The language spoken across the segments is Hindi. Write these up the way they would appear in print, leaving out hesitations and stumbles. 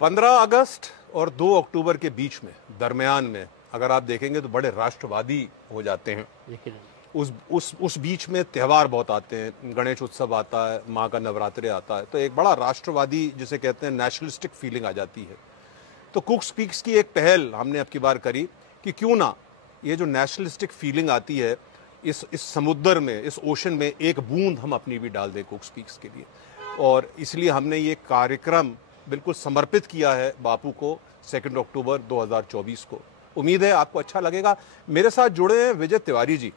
15 अगस्त और 2 अक्टूबर के बीच में, दरमियान में अगर आप देखेंगे तो बड़े राष्ट्रवादी हो जाते हैं। उस बीच में त्यौहार बहुत आते हैं, गणेश उत्सव आता है, माँ का नवरात्रि आता है, तो एक बड़ा राष्ट्रवादी जिसे कहते हैं नेशनलिस्टिक फीलिंग आ जाती है। तो कुक स्पीक्स की एक पहल हमने अब की बार करी कि क्यों ना ये जो नेशनलिस्टिक फीलिंग आती है इस समुद्र में, इस ओशन में एक बूंद हम अपनी भी डाल दें कुक स्पीक्स के लिए। और इसलिए हमने ये कार्यक्रम बिल्कुल समर्पित किया है बापू को 2 अक्टूबर 2024 को। उम्मीद है आपको अच्छा लगेगा। मेरे साथ जुड़े हैं विजय तिवारी जी।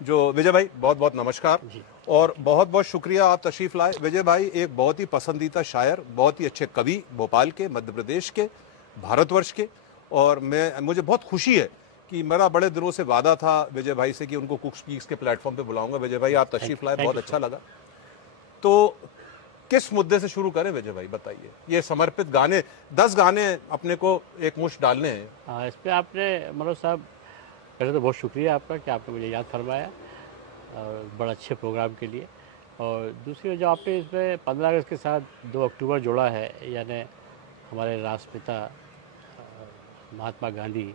जो विजय भाई बहुत बहुत नमस्कार और बहुत बहुत शुक्रिया आप तशरीफ लाए। विजय भाई एक बहुत ही पसंदीदा शायर, बहुत ही अच्छे कवि, भोपाल के, मध्य प्रदेश के, भारतवर्ष के। और मुझे बहुत खुशी है कि मेरा बड़े दिनों से वादा था विजय भाई से कि उनको कुक स्पीक्स के प्लेटफॉर्म पे बुलाऊंगा। विजय भाई आप तशरीफ लाए, बहुत अच्छा लगा। तो किस मुद्दे से शुरू करें विजय भाई, बताइए। ये समर्पित गाने, 10 गाने अपने को एक मुश्त डालने हैं। हाँ, इस पर आपने मनोज साहब, पहले तो बहुत शुक्रिया आपका कि आपने मुझे याद फरमाया और बड़ा अच्छे प्रोग्राम के लिए। और दूसरी जो आपने इसमें 15 अगस्त के साथ 2 अक्टूबर जोड़ा है, यानी हमारे राष्ट्रपिता महात्मा गांधी,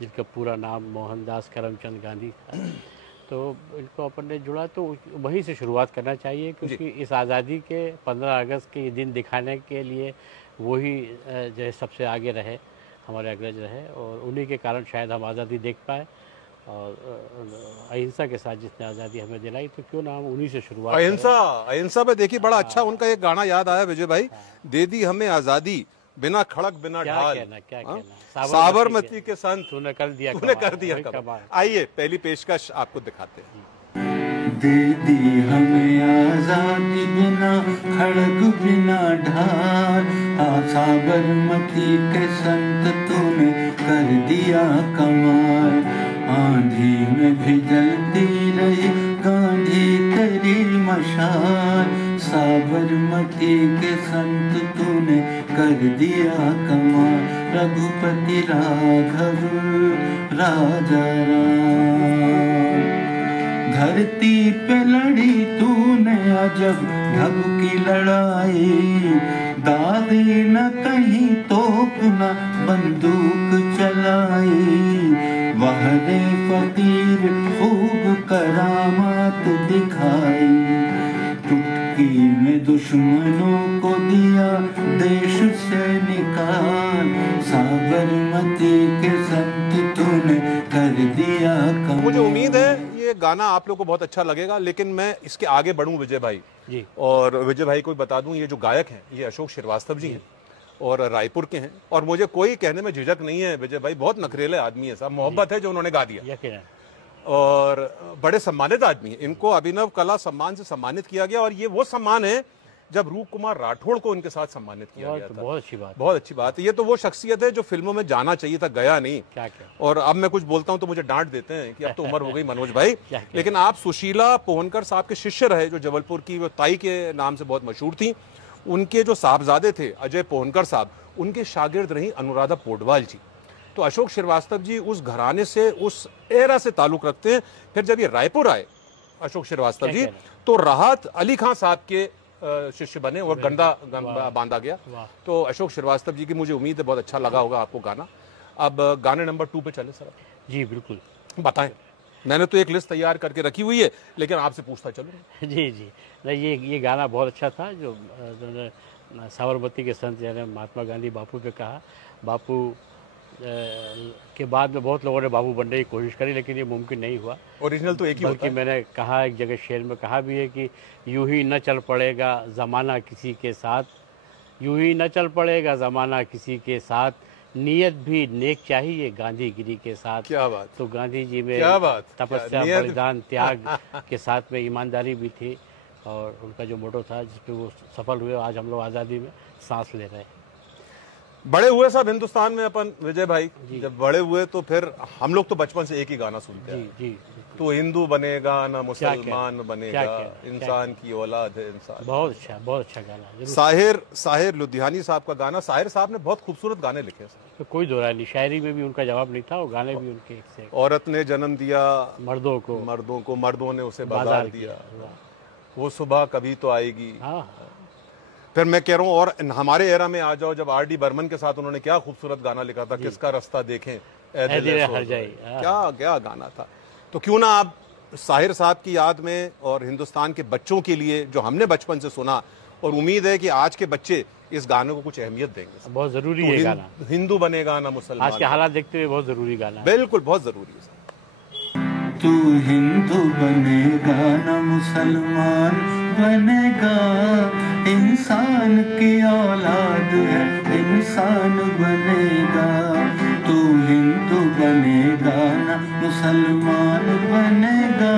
जिनका पूरा नाम मोहनदास करमचंद गांधी था, तो इनको अपन ने जुड़ा तो वहीं से शुरुआत करना चाहिए, क्योंकि इस आज़ादी के 15 अगस्त के ये दिन दिखाने के लिए वही जो है सबसे आगे रहे, हमारे अग्रज रहे, और उन्हीं के कारण शायद हम आज़ादी देख पाए। और अहिंसा के साथ जिसने आज़ादी हमें दिलाई, तो क्यों ना हम उन्हीं से शुरुआत अहिंसा पे देखिए बड़ा अच्छा उनका एक गाना याद आया विजय भाई, दे दी हमें आज़ादी बिना खड़क बिना ढाल, क्या कहना, साबरमती के संत तूने कर दिया कमाल। आइए पहली पेशकश आपको दिखाते हैं। दे दी हमें आजादी बिना खड़ग बिना ढाल, साबरमती के संत तूने कर दिया कमाल। आंधी में भी जलती रही गांधी तेरी मशाल, साबरमती के संत तूने कर दिया कमाल। रघुपति राघव राजा राम, धरती पे लड़ी तूने अजब ढब की लड़ाई, दागी न कहीं तोप न बंदूक चलाई। वहरे फकीर खूब करामात दिखाई, चुटकी में दुश्मनों को दिया देश से निकाल। साबरमती के संत तूने कर दिया कमाल। मुझे उम्मीद है ये गाना आप लोग को बहुत अच्छा लगेगा, लेकिन मैं इसके आगे बढ़ूं विजय भाई जी। और विजय भाई को बता दूं, ये जो गायक हैं ये अशोक श्रीवास्तव जी हैं और रायपुर के हैं। और मुझे कोई कहने में झिझक नहीं है विजय भाई, बहुत नखरेले आदमी है साहब, मोहब्बत है जो उन्होंने गा दिया और बड़े सम्मानित आदमी है। इनको अभिनव कला सम्मान से सम्मानित किया गया और ये वो सम्मान है जब रूप कुमार राठौड़ को इनके साथ सम्मानित किया गया था। बहुत अच्छी बात, बहुत अच्छी बात है। ये तो वो शख्सियत है जो फिल्मों में जाना चाहिए था, गया नहीं। क्या और अब मैं कुछ बोलता हूं तो मुझे डांट देते हैं कि अब तो उम्र हो गई मनोज भाई। लेकिन आप सुशीला पोहनकर साहब के शिष्य रहे, जो जबलपुर की वो ताई के नाम से बहुत मशहूर थी। उनके जो साहबजादे थे अजय पोहनकर साहब, उनके शागिर्द रही अनुराधा पोडवाल जी। तो अशोक श्रीवास्तव जी उस घराने से, उस एरा से ताल्लुक रखते हैं। फिर जब ये रायपुर आए अशोक श्रीवास्तव जी, तो राहत अली खान साहब के शिष्य बने और गंदा बांधा गया। तो अशोक श्रीवास्तव जी की मुझे उम्मीद है बहुत अच्छा लगा होगा आपको गाना। अब गाने नंबर 2 पे चले सर। जी बिल्कुल, बताएं। मैंने तो एक लिस्ट तैयार करके रखी हुई है, लेकिन आपसे पूछता चलूं। जी जी, नहीं ये गाना बहुत अच्छा था जो साबरमती के संत यानी महात्मा गांधी बापू पे कहा। बापू के बाद में बहुत लोगों ने बाबू बनने की कोशिश करी, लेकिन ये मुमकिन नहीं हुआ। ओरिजिनल तो एक ही होता है। मैंने कहा, एक जगह शेर में कहा भी है कि यूं ही न चल पड़ेगा ज़माना किसी के साथ, यूं ही न चल पड़ेगा ज़माना किसी के साथ, नियत भी नेक चाहिए गांधीगिरी के साथ। क्या बात। तो गांधी जी में तपस्या, बलिदान, त्याग के साथ में ईमानदारी भी थी, और उनका जो मोटो था जिस पे वो सफल हुए, आज हम लोग आज़ादी में सांस ले रहे हैं। बड़े हुए साहब हिंदुस्तान में अपन विजय भाई, जब बड़े हुए तो फिर हम लोग तो बचपन से एक ही गाना सुनते हैं। जी, तो हिंदू बनेगा ना मुसलमान बनेगा, इंसान की औलाद है इंसान। बहुत अच्छा गाना। साहिर लुधियानी साहब का गाना। साहिर साहब ने बहुत खूबसूरत गाने लिखे हैं। तो कोई दो राय नहीं, शायरी में भी उनका जवाब नहीं था और गाने भी उनके एक से। औरत ने जन्म दिया मर्दों को, मर्दों ने उसे बाजार दिया, वो सुबह कभी तो आएगी। फिर मैं कह रहा हूँ, और हमारे एरा में आ जाओ, जब R.D. बर्मन के साथ उन्होंने क्या खूबसूरत गाना लिखा था, किसका रास्ता देखें ए दिल हर जाए, क्या क्या गाना था। तो क्यों ना आप साहिर साहब की याद में और हिंदुस्तान के बच्चों के लिए जो हमने बचपन से सुना, और उम्मीद है कि आज के बच्चे इस गाने को कुछ अहमियत देंगे। बहुत जरूरी है गाना, हिंदू बनेगा ना मुसलमान, आज के हालात देखते हुए बहुत जरूरी गाना है। बिल्कुल बहुत जरूरी है। तू हिंदू बनेगा ना मुसलमान बनेगा, इंसान की औलाद है इंसान बनेगा। तू हिंदू बनेगा ना मुसलमान बनेगा,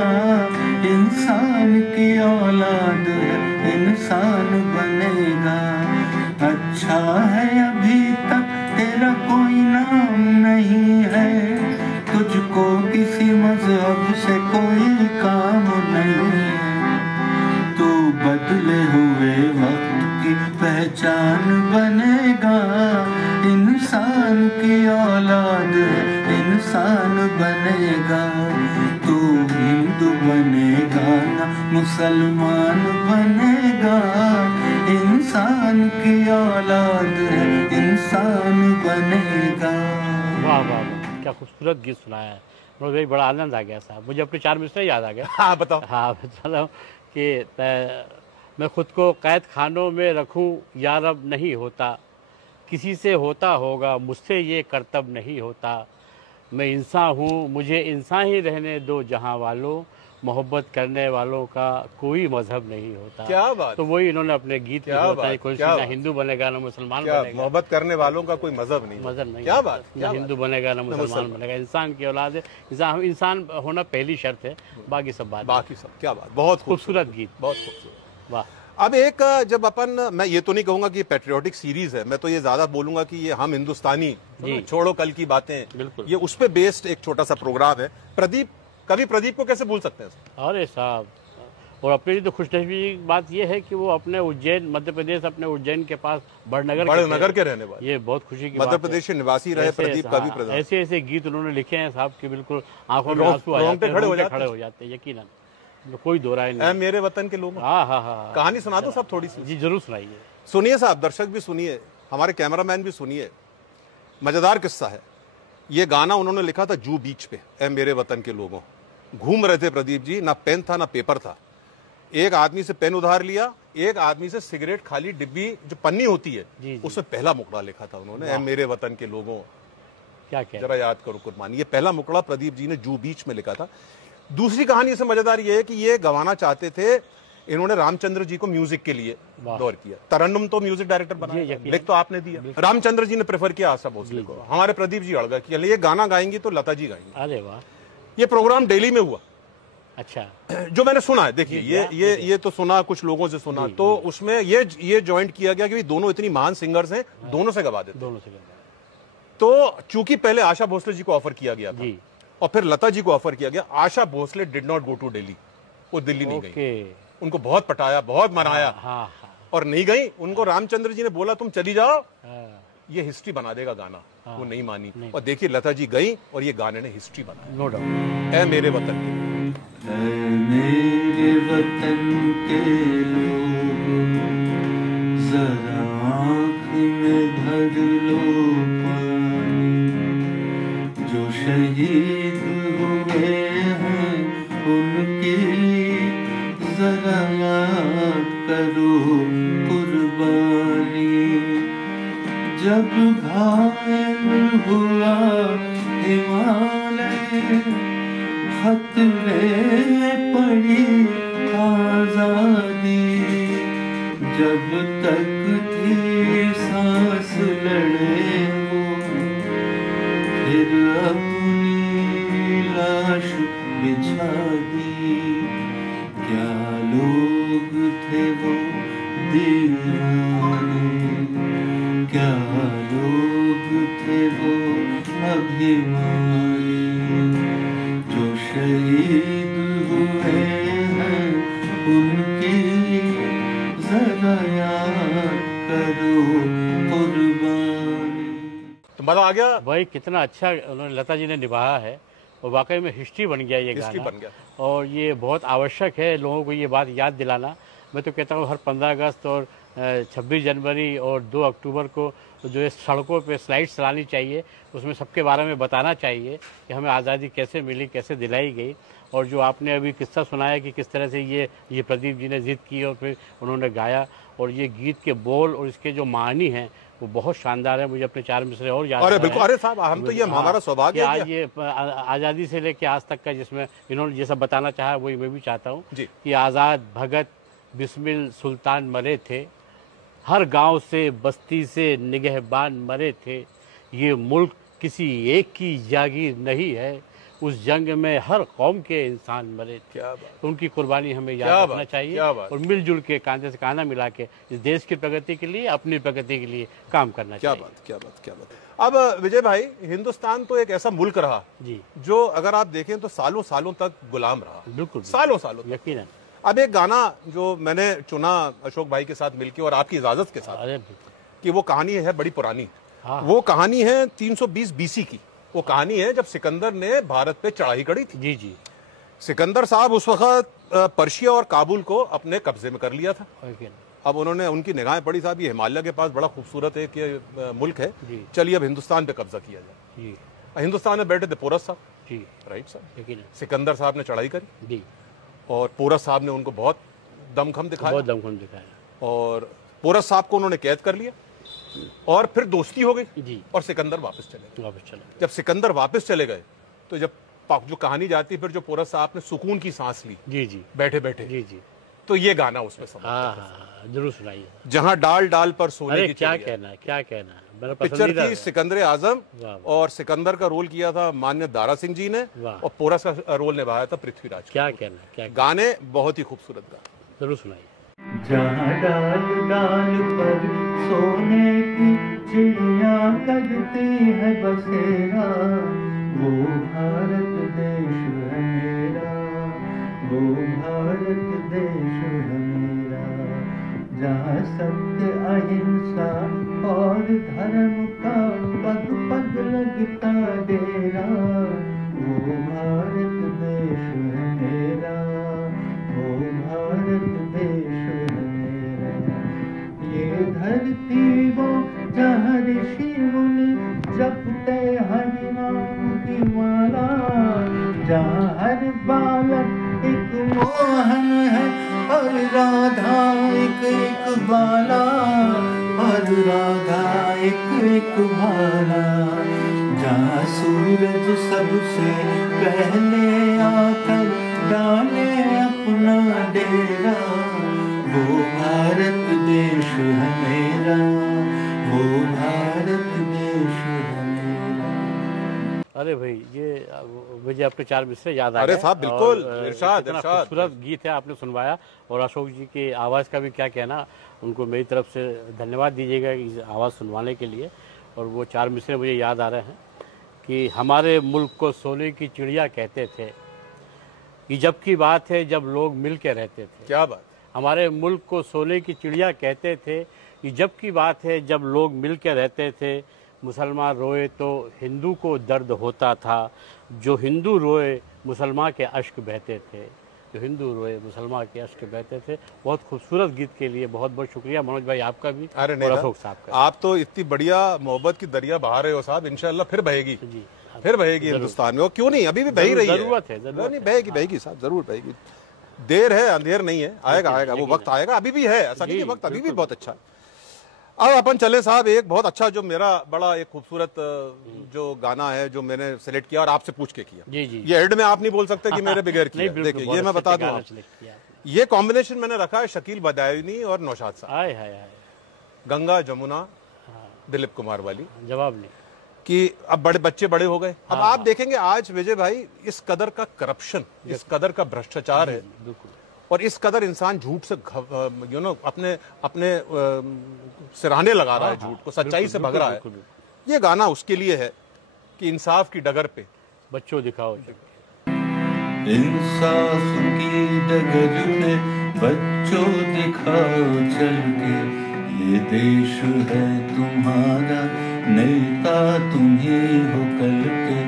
इंसान की औलाद है इंसान बनेगा। अच्छा है अभी तक तेरा कोई नाम नहीं है, तुझको किसी मजहब से कोई काम नहीं है। तू बदले हुए वक्त की पहचान बनेगा, इंसान की औलाद इंसान बनेगा। तू हिंदू बनेगा ना मुसलमान बनेगा, इंसान की औलाद इंसान बनेगा। वाह वाह, क्या खूबसूरत गीत सुनाया है, मुझे भाई बड़ा आनंद आ गया साहब। मुझे अपने 4 मिसरे याद आ गए। हाँ बताओ। हाँ बता कि मैं खुद को कैद खानों में रखूं या रब नहीं होता, किसी से होता होगा मुझसे ये कर्तव्य नहीं होता। मैं इंसान हूँ मुझे इंसान ही रहने दो जहाँ वालों, मोहब्बत करने वालों का कोई मजहब नहीं होता। क्या बात। तो वही इन्होंने अपने गीत में बताई, कोई ना हिंदू बनेगा ना मुसलमान बनेगा, मोहब्बत करने वालों का कोई मजहब नहीं, मजहब नहीं। क्या बात, ना हिंदू बनेगा ना मुसलमान बनेगा, इंसान की औलाद है, इंसान होना पहली शर्त है, बाकी सब बात, बाकी सब। क्या बात, बहुत खूबसूरत गीत, बहुत खूबसूरत। वाह। अब एक जब अपन, मैं ये तो नहीं कहूंगा कि पैट्रियोटिक सीरीज है, मैं तो ये ज्यादा बोलूंगा कि ये हम हिंदुस्तानी छोड़ो कल की बातें, बिल्कुल ये उस पे बेस्ड एक छोटा सा प्रोग्राम है। प्रदीप, कभी प्रदीप को कैसे भूल सकते हैं? अरे साहब, और अपनी लिए तो खुशनसीबी की बात यह है कि वो अपने उज्जैन मध्य प्रदेश, अपने उज्जैन के पास बड़नगर के रहने वाले, ये बहुत खुशी की बात है। मध्य प्रदेश के निवासी रहे प्रदीप का भी प्रधान। ऐसे ऐसे गीत उन्होंने लिखे हैं साहब कि बिल्कुल आंखों में आंसू आ जाते हैं, खड़े हो जाते हैं, यकीनन, कोई दो राय नहीं। मेरे वतन के लोग, हाँ हाँ हाँ, कहानी सुना दो सब थोड़ी सी। जी जरूर सुनाइए। सुनिए साहब, दर्शक भी सुनिए, हमारे कैमरामैन भी सुनिए। मजेदार किस्सा है। ये गाना उन्होंने लिखा था जू बीच पे, ए मेरे वतन के लोगों। घूम रहे थे प्रदीप जी, ना पेन था ना पेपर था। एक आदमी से पेन उधार लिया, एक आदमी से सिगरेट खाली डिब्बी जो पन्नी होती है उसमें पहला मुकड़ा लिखा था उन्होंने, ए मेरे वतन के लोगों। क्या जरा याद करो कुर्बानी, ये पहला मुकड़ा प्रदीप जी ने जू बीच में लिखा था। दूसरी कहानी से मजेदार ये है कि ये गवाना चाहते थे, इन्होंने रामचंद्र जी को म्यूजिक के लिए दौर किया। तरन्नुम तो म्यूजिक डायरेक्टर बनाया, लिख तो आपने दिया, रामचंद्र जी ने प्रेफर किया आशा भोसले को। हमारे प्रदीप जी अड़ गए कि ये गाना गाएंगी तो लता जी गाएंगी। अरे वाह। ये प्रोग्राम दिल्ली में हुआ। अच्छा, जो मैंने सुना है, देखिए ये तो सुना, कुछ लोगों से सुना, तो उसमें ये ज्वाइंट किया गया कि दोनों इतनी महान सिंगर्स हैं, दोनों से गवा देते, दोनों से गवा। तो चूंकि पहले आशा भोसले जी को ऑफर किया गया था और फिर लता जी को ऑफर किया गया, Asha Bhosle did not go to Delhi, वो दिल्ली नहीं गई। उनको बहुत पटाया, बहुत मनाया और नहीं गई। उनको रामचंद्र जी ने बोला तुम चली जाओ, ये हिस्ट्री बना देगा गाना, वो नहीं मानी। और देखिए लता जी गई और ये गाने ने हिस्ट्री बनाई, नो डाउट। ऐ मेरे वतन के, मेरे वतन के लोग, जरा आँख में भर लो पानी, जो शहीद हुए हैं उनकी जरा याद करो कुर्बानी। जब घायल हुआ हिमालय, खतरे पड़ी आजादी, जब तक थी सांस लड़े वो, फिर अपनी लाश बिछा दी। क्या लोग थे वो दीवाने, क्या लोग थे वो अभिमानी, जो शहीद हुए हैं उनकी जरा याद करो कुर्बानी। तो मजा आ गया भाई, कितना अच्छा उन्होंने लता जी ने निभाया है और वाकई में हिस्ट्री बन गया ये गाना, बन गया। और ये बहुत आवश्यक है लोगों को ये बात याद दिलाना। मैं तो कहता हूँ हर 15 अगस्त और 26 जनवरी और 2 अक्टूबर को जो है सड़कों पे स्लाइड्स चलानी चाहिए, उसमें सबके बारे में बताना चाहिए कि हमें आज़ादी कैसे मिली, कैसे दिलाई गई। और जो आपने अभी किस्सा सुनाया कि किस तरह से ये प्रदीप जी ने ज़िद की और फिर उन्होंने गाया, और ये गीत के बोल और इसके जो मानी हैं वो बहुत शानदार है। मुझे अपने 4 मिसरे और याद अरे बिल्कुल, अरे साहब हम तो ये हमारा सौभाग्य है आज ये आज़ादी से लेके आज तक का जिसमें इन्होंने ये सब बताना चाहा, वही मैं भी चाहता हूँ कि आज़ाद भगत बिस्मिल सुल्तान मरे थे, हर गांव से बस्ती से निगहबान मरे थे, ये मुल्क किसी एक की जागीर नहीं है, उस जंग में हर कौम के इंसान मरे थे। तो उनकी कुर्बानी हमें याद रखना चाहिए और मिलजुल के कांधे से कांधा मिला के इस देश की प्रगति के लिए, अपनी प्रगति के लिए काम करना चाहिए। क्या बात। अब विजय भाई, हिंदुस्तान तो एक ऐसा मुल्क रहा जी जो अगर आप देखें तो सालों सालों तक गुलाम रहा। बिल्कुल, सालों यकीनन। अब एक गाना जो मैंने चुना अशोक भाई के साथ मिलकर और आपकी इजाजत के साथ, कि वो कहानी है बड़ी पुरानी। वो कहानी है 320 BC की। वो कहानी है जब सिकंदर ने भारत पे चढ़ाई करी थी। जी। सिकंदर साहब उस वक्त पर्शिया और काबुल को अपने कब्जे में कर लिया था। अब उन्होंने, उनकी निगाहें पड़ी साहब ये हिमालय के पास बड़ा खूबसूरत एक मुल्क है, चलिए अब हिंदुस्तान पे कब्जा किया जाए। हिंदुस्तान में बैठे थे पोरस साहब, राइट साहब। सिकंदर साहब ने चढ़ाई करी और पोरस साहब ने उनको बहुत दमखम दिखाया और पोरस साहब को उन्होंने कैद कर लिया और फिर दोस्ती हो गई और सिकंदर वापस चले गए। जब सिकंदर वापस चले गए तो जब जो कहानी जाती फिर जो पोरस साहब ने सुकून की सांस ली बैठे बैठे, तो ये गाना उसमें जरूर सुनाइए, जहां डाल डाल पर सोने की क्या कहना है। पिक्चर थी सिकंदर आजम और सिकंदर का रोल किया था मान्य दारा सिंह जी ने और पोरस का रोल निभाया था पृथ्वीराज। क्या कहना, गाने बहुत ही खूबसूरत गाने, जरूर सुनाइए। जहाँ डाल डाल पर सोने की चिड़िया करती है बसेरा, वो भारत देश है मेरा, वो भारत देश है मेरा। जहाँ सत्य अहिंसा और धर्म का पग पग लगता डेरा, वो भारत देश है मेरा, वो भारत देश है मेरा। ये धरती वो जहाँ ऋषि मुनि जपते हरि नाम की माला, जहाँ हर बालक एक मोहन है और राधा एक एक बाला, और राधा एक एक बाला। जहाँ सूरज सबसे पहले आकर डाले अपना डेरा, वो भारत देश है मेरा, वो भारत देश है मेरा। अरे भाई, ये मुझे अपने 4 मिसरे याद आ गए। अरे साहब बिल्कुल, इरशाद खूबसूरत गीत है आपने सुनवाया, और अशोक जी की आवाज़ का भी क्या कहना, उनको मेरी तरफ से धन्यवाद दीजिएगा इस आवाज़ सुनवाने के लिए। और वो 4 मिसरे मुझे याद आ रहे हैं कि हमारे मुल्क को सोने की चिड़िया कहते थे, कि जब की बात है जब लोग मिल के रहते थे। क्या बात। हमारे मुल्क को सोने की चिड़िया कहते थे, कि जब की बात है जब लोग मिल के रहते थे। मुसलमान रोए तो हिंदू को दर्द होता था, जो हिंदू रोए मुसलमान के अश्क बहते थे, जो हिंदू रोए मुसलमान के अश्क बहते थे। बहुत खूबसूरत गीत के लिए बहुत बहुत शुक्रिया मनोज भाई आपका भी और अशोक साहब का। आप तो इतनी बढ़िया मोहब्बत की दरिया बहा रहे हो साहब, इंशाल्लाह फिर बहेगी जी, फिर बहेगी हिंदुस्तान में। क्यों नहीं, अभी भी बही रही है, जरूरत है, नहीं बहेगी साहब, जरूर बहेगी। देर है अंधेर नहीं है, आएगा वो वक्त आएगा, अभी भी है, ऐसा नहीं है, वक्त अभी भी बहुत अच्छा है। अब अपन चले साहब, एक बहुत अच्छा जो मेरा बड़ा एक खूबसूरत जो गाना है जो मैंने सेलेक्ट किया और आपसे पूछ के किया। जी। ये एड में आप नहीं बोल सकते कि मेरे बगैर किया। देखिए ये मैं बता दूं, ये कॉम्बिनेशन मैंने रखा है शकील बदायूनी और नौशाद साहब, गंगा जमुना दिलीप कुमार वाली। जवाब नहीं कि अब बड़े बच्चे बड़े हो गए। अब आप देखेंगे आज विजय भाई इस कदर का करप्शन, इस कदर का भ्रष्टाचार है, और इस कदर इंसान झूठ से अपने सिरहाने लगा रहा है, झूठ को सच्चाई से भग रहा है। ये गाना उसके लिए है कि इंसाफ की डगर पे बच्चों दिखाओ, इंसाफ की डगर पे बच्चों दिखाओ चल के, ये देश है तुम्हारा, नेता तुम्हें हो कल के।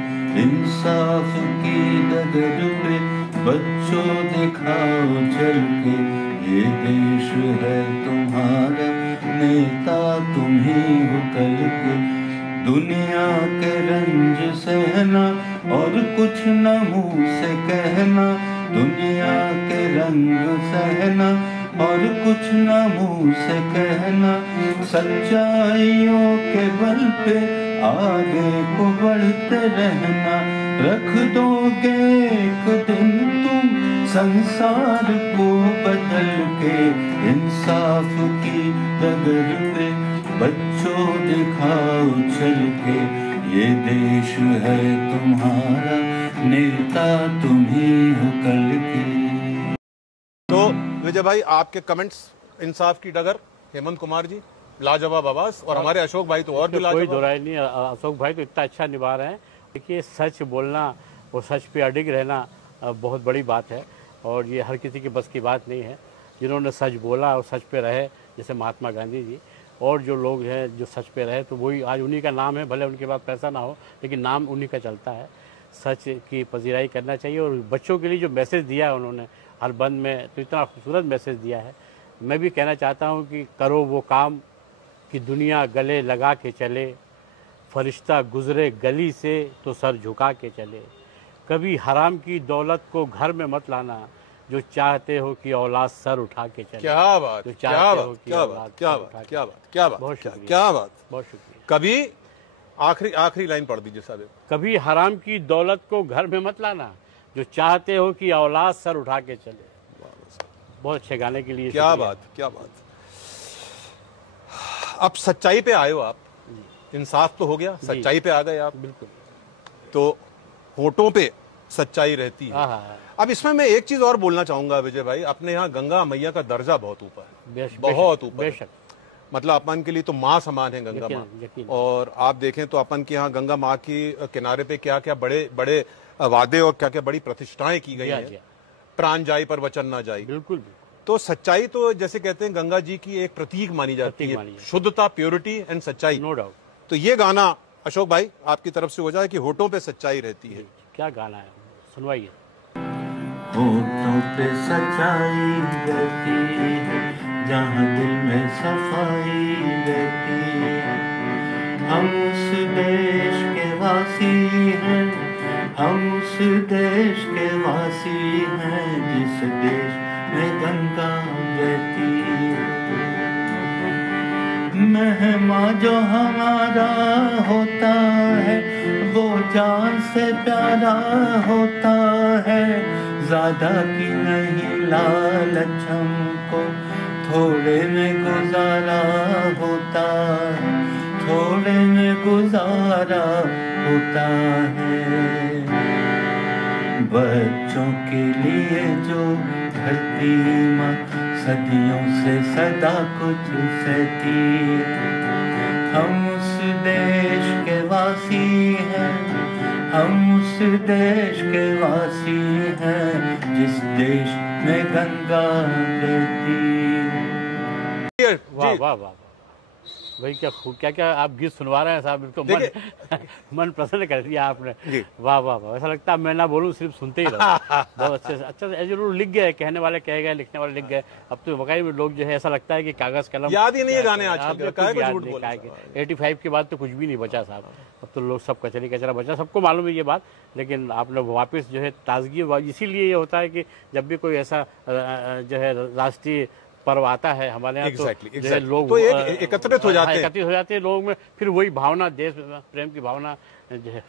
इंसाफ की डगर पे बच्चों दिखाओ चल के, ये देश है तुम्हारा, ही हो कल के। दुनिया के रंज सहना और कुछ न मुंह से कहना, दुनिया के रंग सहना और कुछ न मुंह से कहना, सच्चाइयों के बल पे आगे को बढ़ते रहना। रख दोगे एक दिन तुम संसार को बदल के, इंसाफ की डगर पे बच्चों दिखाओ चल के। ये देश है तुम्हारा, नेता तुम ही हो कल के। तो विजय भाई, आपके कमेंट्स इंसाफ की डगर, हेमंत कुमार जी लाजवाब आवाज, और हमारे अशोक भाई तो और भी लाजवाब। कोई दोहराई नहीं, अशोक भाई तो इतना अच्छा निभा रहे हैं। देखिए, सच बोलना और सच पे अडिग रहना बहुत बड़ी बात है, और ये हर किसी की बस की बात नहीं है। जिन्होंने सच बोला और सच पे रहे, जैसे महात्मा गांधी जी, और जो लोग हैं जो सच पे रहे, तो वही आज उन्हीं का नाम है। भले उनके पास पैसा ना हो, लेकिन नाम उन्हीं का चलता है। सच की पजीराई करना चाहिए। और बच्चों के लिए जो मैसेज दिया है उन्होंने हर बंद में, तो इतना खूबसूरत मैसेज दिया है। मैं भी कहना चाहता हूँ कि करो वो काम कि दुनिया गले लगा के चले, फरिश्ता गुजरे गली से तो सर झुका के चले। कभी हराम की दौलत को घर में मत लाना, जो चाहते हो कि औलाद सर उठा के चले। क्या बात, जो क्या चाहते बात, हो कि क्या औलाद बात, क्या सर बात, उठा के क्या चले। बात, क्या बात, बहुत क्या शुक्रिया, क्या बात। बहुत शुक्रिया। कभी आखिरी लाइन पढ़ दीजिए साहब। कभी हराम की दौलत को घर में मत लाना, जो चाहते हो कि औलाद सर उठा के चले। बहुत अच्छे गाने के लिए क्या बात, क्या बात। अब सच्चाई पे आए हो आप, इंसाफ तो हो गया, सच्चाई पे आ गए आप। बिल्कुल। तो होठों पे सच्चाई रहती है। हाँ। अब इसमें मैं एक चीज और बोलना चाहूंगा विजय भाई, अपने यहाँ गंगा मैया का दर्जा बहुत ऊपर है, बहुत ऊपर। बेशक। मतलब अपन के लिए तो माँ समान है गंगा माँ। और आप देखें तो अपन के यहाँ गंगा माँ की किनारे पे क्या क्या बड़े बड़े वादे और क्या क्या बड़ी प्रतिष्ठाएं की गई हैं। प्राण जाई पर वचन ना जाई। बिल्कुल। तो सच्चाई तो जैसे कहते हैं गंगा जी की एक प्रतीक मानी जाती है, शुद्धता, प्योरिटी एंड सच्चाई। No doubt. तो ये गाना अशोक भाई आपकी तरफ से हो जाए कि होठों पे सच्चाई रहती है। क्या गाना है, सुनवाइए। होठों पे सच्चाई रहती है, जहाँ दिल में सफाई रहती है। हम उस देश के वासी हैं, हम उस देश के वासी हैं, जिस देश में गंगा बहती है। मेहमान जो हमारा होता है, वो जान से प्यारा होता है। ज्यादा की नहीं लालच हमको, थोड़े में गुजारा होता है, थोड़े में गुजारा होता है। बच्चों के लिए जो धरती माँ सदियों से सदा कुछ सहती है। हम उस देश के वासी हैं, हम उस देश के वासी हैं, जिस देश में गंगा बहती है। वाह वाह वाह भाई, क्या क्या आप गीत सुनवा रहे हैं साहब, तो मन प्रसन्न कर दिया आपने। वाह वाह वाह, ऐसा लगता है मैं ना बोलूं, सिर्फ सुनते ही रहो। बहुत अच्छा जरूर लिख गए, कहने वाले कह गए, लिखने वाले लिख गए। अब तो वाकई में लोग जो है ऐसा लगता है कि कागज कलम याद ही नहीं है गाने आज। 85 के बाद तो कुछ भी नहीं बचा साहब। अब तो लोग सब कचरी कचरा बचा, सबको मालूम है ये बात। लेकिन आपने वापस जो है ताजगी, इसीलिए ये होता है कि जब भी कोई ऐसा जो है राष्ट्रीय पर्व आता है हमारे यहाँ, तो लोग तो एकत्रित हो जाते हैं लोगों में, फिर वही भावना, देश प्रेम की भावना जो है।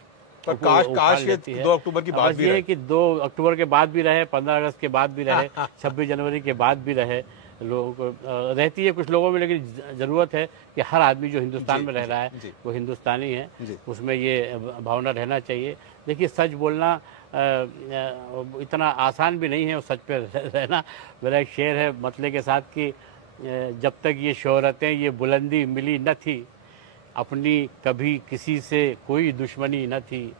पर काश ये 2 अक्टूबर की बात भी रहे, कि 2 अक्टूबर के बाद भी रहे, 15 अगस्त के बाद भी रहे, 26 जनवरी के बाद भी रहे। लोगों को रहती है कुछ लोगों में, लेकिन जरूरत है कि हर आदमी जो हिंदुस्तान में रह रहा है वो हिंदुस्तानी है, उसमें ये भावना रहना चाहिए। देखिए, सच बोलना इतना आसान भी नहीं है, सच पे रहना। मेरा एक शेर है मतले के साथ कि जब तक ये शोहरतें ये बुलंदी मिली न थी, अपनी कभी किसी से कोई दुश्मनी न थी।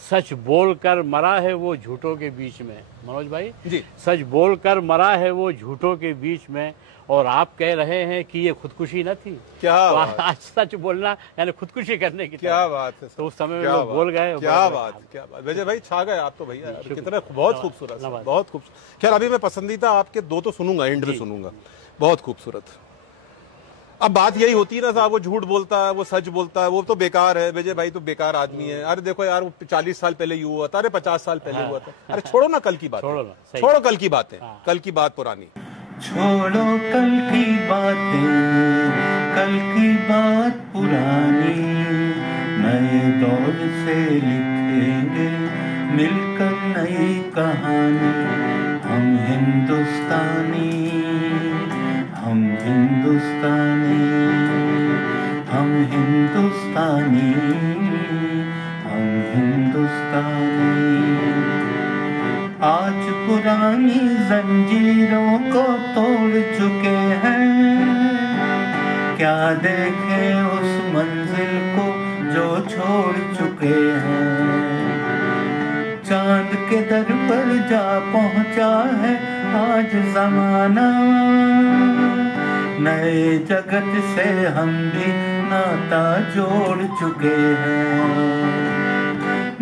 सच बोलकर मरा है वो झूठों के बीच में। मनोज भाई जी, सच बोलकर मरा है वो झूठों के बीच में, और आप कह रहे हैं कि ये खुदकुशी न थी। क्या तो आज सच बोलना यानी खुदकुशी करने की क्या बात है। तो उस समय में लोग बोल गए। क्या बात, क्या बात। विजय भाई छा गए आप तो भैया, कितना बहुत खूबसूरत, बहुत खूबसूरत। खैर अभी मैं पसंदीदा आपके 2 तो सुनूंगा, एंड में सुनूंगा। बहुत खूबसूरत। अब बात यही होती है ना साहब, वो झूठ बोलता है, वो सच बोलता है, वो तो बेकार है। विजय भाई तो बेकार आदमी है। अरे देखो यार, वो 40 साल पहले यू हुआ था, अरे 50 साल पहले हुआ था। अरे छोड़ो ना कल की बात, छोड़ो कल की बातें, कल की बात पुरानी, छोड़ो कल की बातें, कल की बात पुरानी, नए दौर से लिखेंगे मिलकर नई कहानी। हम हिंदुस्तानी, हम हिंदुस्तानी, हम हिंदुस्तानी, हम हिंदुस्तानी। आज पुरानी जंजीरों को तोड़ चुके हैं, क्या देखें उस मंजिल को जो छोड़ चुके हैं। चांद के दर पर जा पहुंचा है आज जमाना, नए जगत से हम भी नाता जोड़ चुके हैं।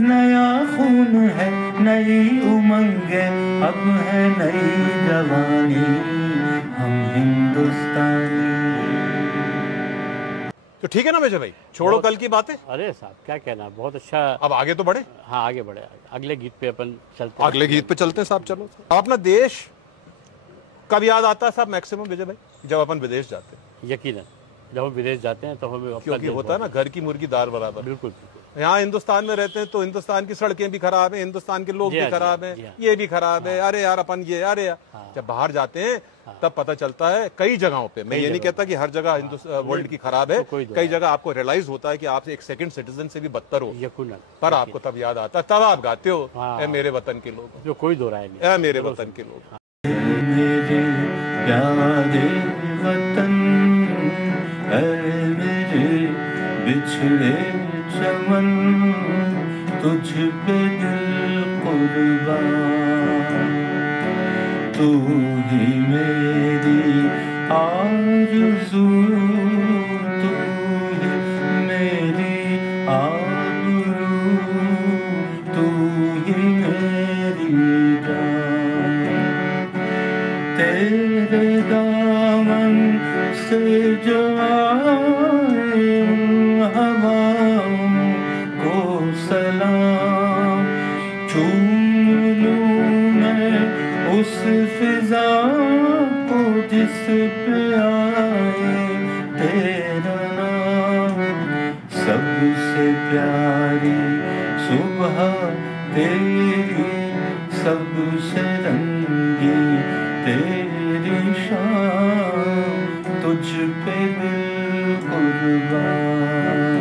नया खून है, नई उमंगे, अब है नई जवानी, हम हिंदुस्तानी। तो ठीक है ना विजय भाई, छोड़ो कल की बातें। अरे साहब क्या कहना, बहुत अच्छा। अब आगे तो बढ़े। हाँ आगे बढ़े, अगले गीत पे अपन चलते हैं। अगले गीत पे चलते हैं साहब। चलो, अपना देश कब याद आता है साहब मैक्सिमम विजय भाई? जब अपन विदेश जाते हैं। यकीनन जब हम विदेश जाते हैं तो हमें क्योंकि होता है ना घर की मुर्गी दाल बराबर। बिल्कुल बिल्कुल। यहाँ हिंदुस्तान में रहते हैं तो हिंदुस्तान की सड़कें भी खराब है, हिंदुस्तान के लोग भी खराब हैं, ये भी खराब है, अरे यार अपन ये, अरे यार। जब बाहर जाते हैं तब पता चलता है कई जगहों पे, मैं ये नहीं कहता कि हर जगह वर्ल्ड की खराब है, कई जगह आपको रियलाइज होता है कि आप एक सेकंड सिटीजन से भी बदतर हो, पर आपको तब याद आता है, तब आप गाते हो ए मेरे वतन के लोग, जो कोई दो राय नहीं, ए मेरे वतन के लोग। मेरे प्यारे वतन, मेरे बिछड़े चमन, तुझ पे दिल कुर्बान, तू ही मेरी आरज़ू, तू ही मेरी आबरू, तू ही मेरी जान। तेरे दामन से जो आए हवाओं को सलाम, चूम लूं मैं उस फिजा को जिस पे आए तेरा नाम। सबसे प्यारी सुबह तेरी, सबसे रंगी तेरी शाम, तुझ पे दिल कुर्बान।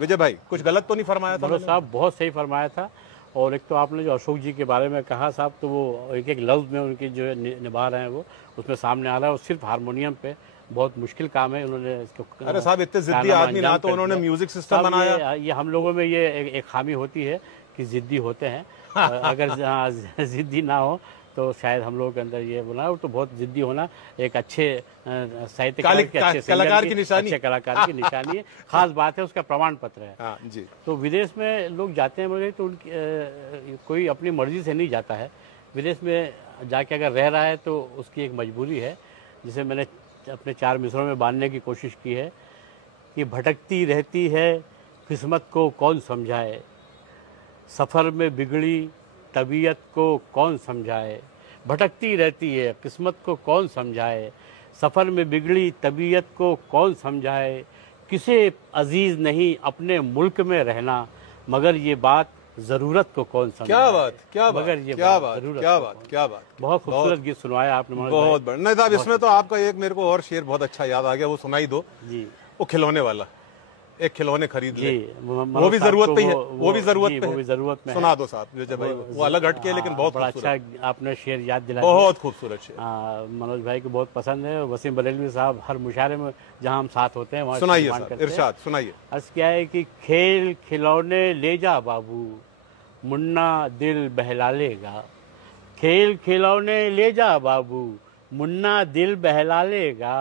विजय भाई कुछ गलत तो नहीं फरमाया था? साहब बहुत सही फरमाया था। और एक तो आपने जो अशोक जी के बारे में कहा साहब, तो वो एक एक लफ्ज़ में उनकी जो है निभा रहे हैं वो उसमें सामने आ रहा है। और सिर्फ हारमोनियम पे बहुत मुश्किल काम है, उन्होंने इसको। अरे साहब इतने जिद्दी आदमी ना तो उन्होंने म्यूजिक सिस्टम बनाया। ये हम लोगों में ये एक खामी होती है कि जिद्दी होते हैं। अगर जिद्दी ना हो तो शायद हम लोगों के अंदर ये बोला, तो बहुत जिद्दी होना एक अच्छे साहित्यकार के, अच्छे कलाकार की निशानी, अच्छे कलाकार की निशानी है, खास बात है, उसका प्रमाण पत्र है। हाँ जी। तो विदेश में लोग जाते हैं बोले तो उनकी कोई अपनी मर्जी से नहीं जाता है। विदेश में जाके अगर रह रहा है तो उसकी एक मजबूरी है, जिसे मैंने अपने 4 मिसरों में बांधने की कोशिश की है कि भटकती रहती है किस्मत को कौन समझाए, सफ़र में बिगड़ी तबीयत को कौन समझाए। भटकती रहती है किस्मत को कौन समझाए, सफ़र में बिगड़ी तबीयत को कौन समझाए। किसे अजीज़ नहीं अपने मुल्क में रहना, मगर ये बात ज़रूरत को कौन समझाए। क्या बात, क्या बात, मगर ये क्या बात, क्या बात, क्या बात। बहुत खूबसूरत गीत सुनवाया आपने। बहुत बढ़िया। नहीं साहब इसमें तो आपका एक मेरे को और शेर बहुत अच्छा याद आ गया, वो सुनाई दो जी। वो खिलौने वाला, एक खिलौने खरीद ले, वो भी जरूरत पे है, वो भी जरूरत में सुना दो साहब विजय भाई। वो अलग हटके है लेकिन बहुत अच्छा आपने शेर याद दिलाया, बहुत खूबसूरत शेर। मनोज भाई को बहुत पसंद है। वसीम बरेलवी साहब हर मुशायरे में जहां हम साथ होते हैं वहाँ सुनाइए इरशाद सुनाइए। अर्ज क्या है कि खेल खिलौने ले जा बाबू, मुन्ना दिल बहला लेगा। खेल खिलौने ले जा बाबू, मुन्ना दिल बहला लेगा।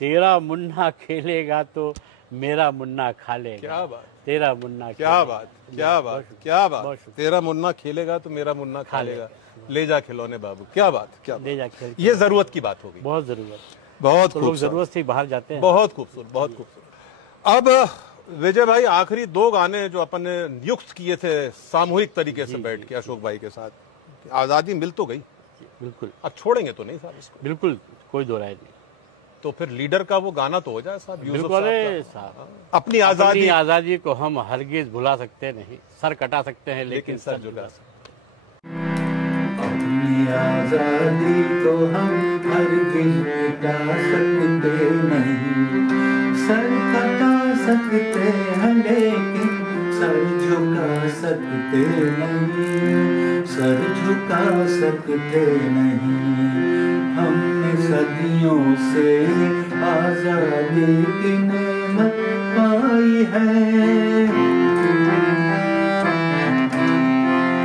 तेरा मुन्ना खेलेगा तो मेरा मुन्ना खा लेगा। क्या बात, तेरा मुन्ना, क्या बात, क्या बात, क्या बात। तेरा मुन्ना खेलेगा तो मेरा मुन्ना खा लेगा। ले जा खिलौने बाबू, क्या बात, क्या ले जा खेल। ये जरूरत की बात होगी, बहुत जरूरत। बहुत तो लोग खूबसूरत, जरूरत से ही बाहर जाते हैं। बहुत खूबसूरत, बहुत खूबसूरत। अब विजय भाई, आखिरी 2 गाने जो अपन ने नियुक्त किए थे सामूहिक तरीके से बैठ के अशोक भाई के साथ, आजादी मिल तो गई, बिल्कुल अब छोड़ेंगे तो नहीं साहब इसको, बिल्कुल, कोई दो राय नहीं। तो फिर लीडर का वो गाना तो हो जाए साहब, यूसुफ बिल्कुल साहब का। साहब, अपनी आजादी, आज़ादी को हम हरगिज भुला सकते नहीं, सर कटा सकते हैं लेकिन सर झुका सकते अपनी आजादी को हम हरगिज मिटा सकते नहीं, सर कटा सकते हैं लेकिन सर झुका सकते नहीं, सर झुका सकते नहीं। हमने सदियों से आजादी की नेमत पाई है,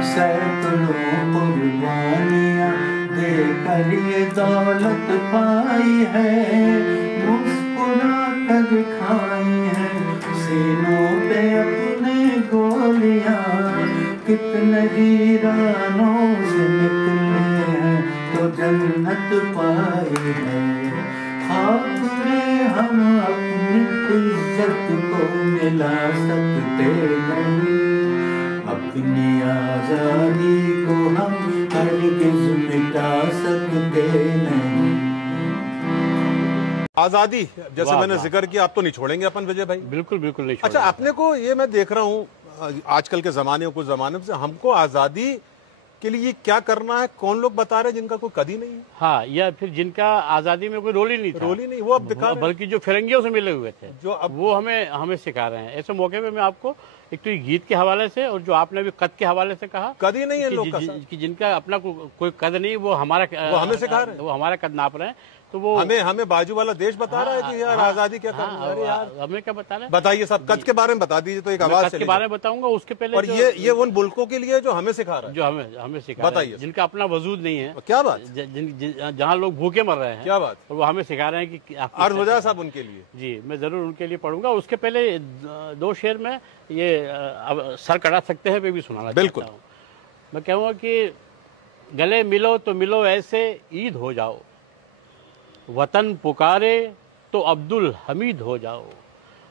सैकड़ों कुर्बानियां देकर ये दौलत पाई है, मुस्कुरा कर खाई है सीनों पे अपने गोलियां, कितने वीरानों से निकले हैं तो जन्नत पाई है। खाक में हम अपनी इज्जत को मिला सकते नहीं, अपनी आजादी को हम हरगिज मिटा सकते नहीं। आजादी जैसे मैंने जिक्र किया, आप तो नहीं छोड़ेंगे अपन विजय भाई? बिल्कुल बिल्कुल नहीं अच्छा, अपने को ये मैं देख रहा हूँ आजकल के जमाने में, कुछ जमाने से हमको आजादी के लिए क्या करना है, कौन लोग बता रहे हैं जिनका कोई कद ही नहीं है। हाँ, या फिर जिनका आजादी में कोई रोल ही नहीं था, रोल ही नहीं, वो अब दिखा रहे हैं। बल्कि जो फिरंगियों से मिले हुए थे, जो अब वो हमें सिखा रहे हैं। ऐसे मौके पे मैं आपको एक तो ये गीत के हवाले से, और जो आपने अभी कद के हवाले से कहा, कद ही नहीं है लोग का कि जिनका अपना कोई कद नहीं, वो हमें सिखा रहे हैं, वो हमारा कद नाप रहे हैं। तो वो हमें बाजू वाला देश बता रहा है कि यार आजादी क्या करनी है। अरे यार हमें क्या बता रहे हैं? बताइए साहब, कद के बारे में बता दीजिए तो एक आवाज के बारे में बताऊंगा। उसके पहले और ये उन मुल्कों के लिए जो हमें सिखा रहा है, जो हमें सिखा रहे हैं, जिनका अपना वजूद नहीं है। क्या बात, जहाँ लोग भूखे मर रहे हैं, क्या बात, और वो हमें सिखा रहे हैं कि अर्ज हो जाए साहब उनके लिए। जी, मैं जरूर उनके लिए पढ़ूंगा। उसके पहले 2 शेर में ये अब सर कटा सकते हैं पे भी सुनाना बिल्कुल। चाहता हूं। मैं कहूँगा कि गले मिलो तो मिलो ऐसे ईद हो जाओ, वतन पुकारे तो अब्दुल हमीद हो जाओ,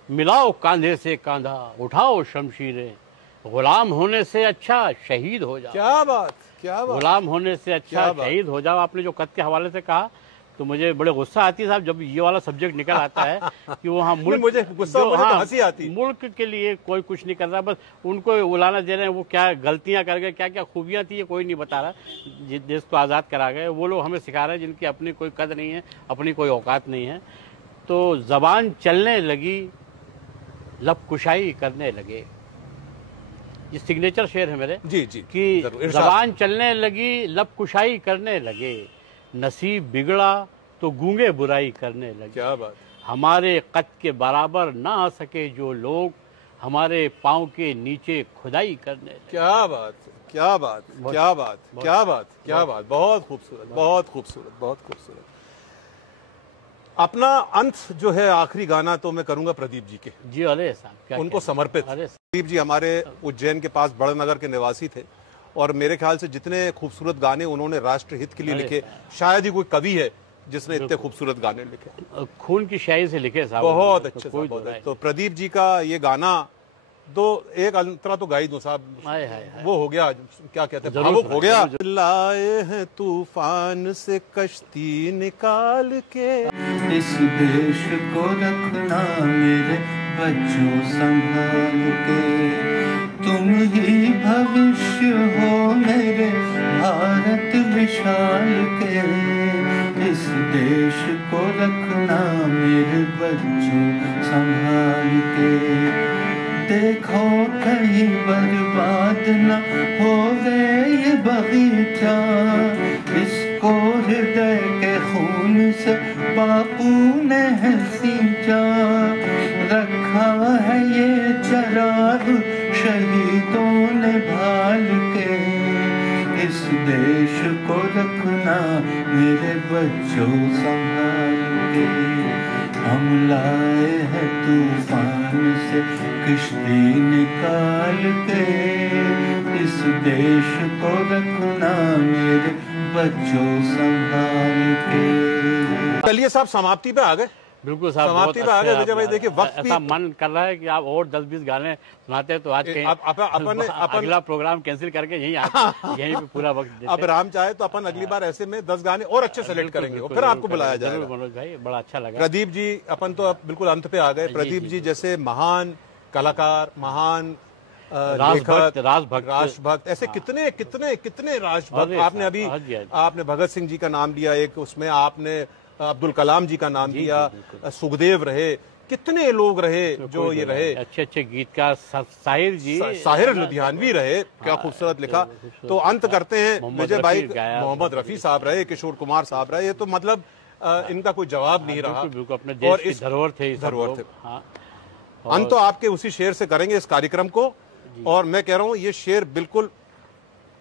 मिलाओ कांधे से कांधा, उठाओ शमशीरें, गुलाम होने से अच्छा शहीद हो जाओ। क्या बात, क्या बात, गुलाम होने से अच्छा शहीद हो जाओ। आपने जो कद के हवाले से कहा तो मुझे बड़े गुस्सा आती है साहब, जब ये वाला सब्जेक्ट निकल आता है कि वो मुल्क, मुझे गुस्सा, मुझे तो हंसी आती है। मुल्क के लिए कोई कुछ नहीं कर रहा, बस उनको उलाना दे रहे हैं। वो क्या गलतियां कर गए, क्या क्या खूबियां थी, ये कोई नहीं बता रहा। जिस देश को आज़ाद करा गए वो लोग हमें सिखा रहे हैं जिनकी अपनी कोई कद नहीं है, अपनी कोई औकात नहीं है। तो जबान चलने लगी, लब कुशाई करने लगे, ये सिग्नेचर शेर है मेरे। जी जी, कि जबान चलने लगी, लब कुशाई करने लगे, नसीब बिगड़ा तो गूंगे बुराई करने लगे। क्या बात, हमारे कद के बराबर ना आ सके जो लोग, हमारे पाँव के नीचे खुदाई करने लगे। क्या बात, क्या बात, क्या बात, क्या बात, क्या बात, बहुत खूबसूरत, बहुत खूबसूरत, बहुत खूबसूरत। अपना अंत जो है, आखिरी गाना तो मैं करूंगा प्रदीप जी के। जी, अरे साहब, उनको समर्पित। प्रदीप जी हमारे उज्जैन के पास बड़नगर के निवासी थे, और मेरे ख्याल से जितने खूबसूरत गाने उन्होंने राष्ट्रहित के लिए लिखे, शायद ही कोई कवि है जिसने इतने खूबसूरत गाने लिखे। खून की शायरी से लिखे साहब, बहुत अच्छे, तो प्रदीप जी का ये गाना दो एक अंतरा तो गा ही दूं साहब, वो हो गया, क्या कहते हैं, भावुक हो गया। लाए हैं तूफान से कश्ती निकाल के, इस देश को रखना मेरे बच्चों संभाल के, तुम ही भविष्य हो मेरे भारत विशाल के, इस देश को रखना मेरे बच्चों संभाल के। देखो कहीं बर्बाद न हो गए ये बगीचा, इसको हृदय के खून से बापू ने है सींचा, रखा है ये चराग शहीदों ने भाल के, इस देश को रखना मेरे बच्चों संभाल के। हम लाए हैं तूफान से किश्ती निकाल के, इस देश को रखना मेरे बच्चों संभाल के। चलिए साहब, समाप्ति पे आ गए। बिल्कुल साहब, समाप्ति पे आ गए विजय भाई। देखिए वक्त भी ऐसा मन कर रहा है कि आप और 10-20 गाने सुनाते हैं तो आज के अगला प्रोग्राम कैंसिल करके यहीं पे पूरा वक्त देते। अब राम चाहे तो अपन अगली बार ऐसे में 10 गाने और अच्छे सेलेक्ट करेंगे और फिर आपको बुलाया जाएगा। मनोज भाई, बड़ा अच्छा लगा। प्रदीप जी, अपन तो अब बिल्कुल अंत पे आ गए। प्रदीप जी जैसे महान कलाकार, महान लेखक, राष्ट्रभक्त, ऐसे कितने कितने कितने राष्ट्रभक्त। आपने अभी आपने भगत सिंह जी का नाम लिया, एक उसमें आपने अब्दुल कलाम जी का नाम दिया, सुखदेव रहे, कितने लोग रहे जो ये रहे। अच्छे अच्छे गीतकार, साहिर जी, साहिर लुधियानवी रहे, क्या खूबसूरत लिखा। तो अंत करते हैं विजय भाई। मोहम्मद रफी साहब रहे, किशोर कुमार साहब रहे, ये तो मतलब इनका कोई जवाब नहीं रहा। अपने देश की धरोहर थे। अंत तो आपके उसी शेर से करेंगे इस कार्यक्रम को। और मैं कह रहा हूँ ये शेर बिल्कुल,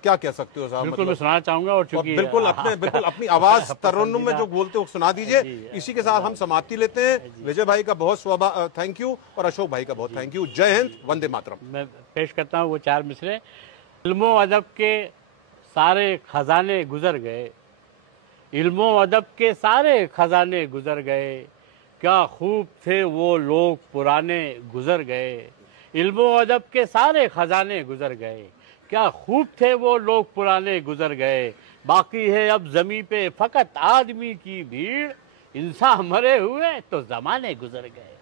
क्या कह सकते हो साहब? बिल्कुल मैं सुनाना चाहूंगा और चूंकि बिल्कुल अपनी आवाज तरन्नुम में जो बोलते हो सुना दीजिए। इसी के साथ हम समाप्ति लेते हैं। विजय भाई का बहुत थैंक यू और अशोक भाई का बहुत थैंक यू। जय हिंद, वंदे मातरम। मैं पेश करता हूँ वो 4 मिसरे। इल्मो अदब के सारे खजाने गुजर गए, इल्मो अदब के सारे खजाने गुजर गए, क्या खूब थे वो लोग पुराने गुजर गए। इल्मो अदब के सारे खजाने गुजर गए, क्या खूब थे वो लोग पुराने गुजर गए। बाकी है अब ज़मीं पे फ़कत आदमी की भीड़, इंसान मरे हुए तो ज़माने गुजर गए।